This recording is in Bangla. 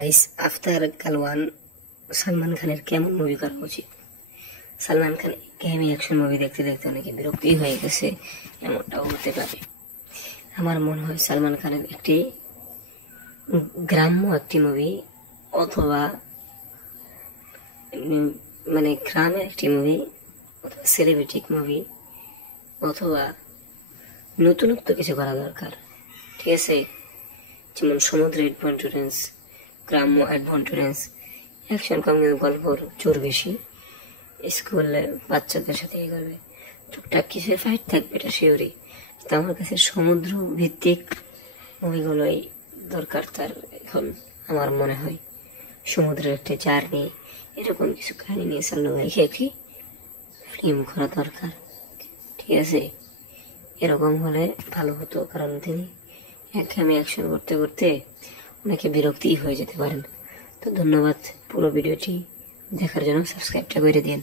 গাইস, আফতার কালওয়ান সালমান খানের কেমন মুভি করা উচিত? সালমান খান গেমি অ্যাকশন মুভি দেখতে দেখতে অনেকে বিরক্তি হয়ে গেছে, এমনটাও হতে পারে। আমার মনে হয় সালমান খানের একটি গ্রাম্য একটি মুভি অথবা মানে গ্রামের একটি মুভি অথবা সেলিব্রিটিক মুভি অথবা নতুনত্ব কিছু করা দরকার। ঠিক আছে, যেমন সমুদ্রের অ্যাডভেঞ্চারেন্স, গ্রাম্য অ্যাডভেঞ্চারেন্স, অ্যাকশন কম কিন্তু গল্পর জোর বেশি। স্কুলে বাচ্চাদের সাথে এ করবে, টুকটাক কিছু ফাইট থাকবে, এটা শিওরই। তো আমার কাছে সমুদ্র ভিত্তিক মুভিগুলোই দরকার তার এখন। আমার মনে হয় সমুদ্রের একটা জার্নি, এরকম কিছু কাহিনী নিয়ে সাল্লু ভাইকে একটি ফিল্ম করা দরকার। ঠিক আছে, এরকম হলে ভালো হতো, কারণ তিনি একঘেয়েমি অ্যাকশন করতে করতে অনেকে বিরক্তি হয়ে যেতে পারেন। তো ধন্যবাদ পুরো ভিডিওটি দেখার জন্য, সাবস্ক্রাইবটা করে দিন।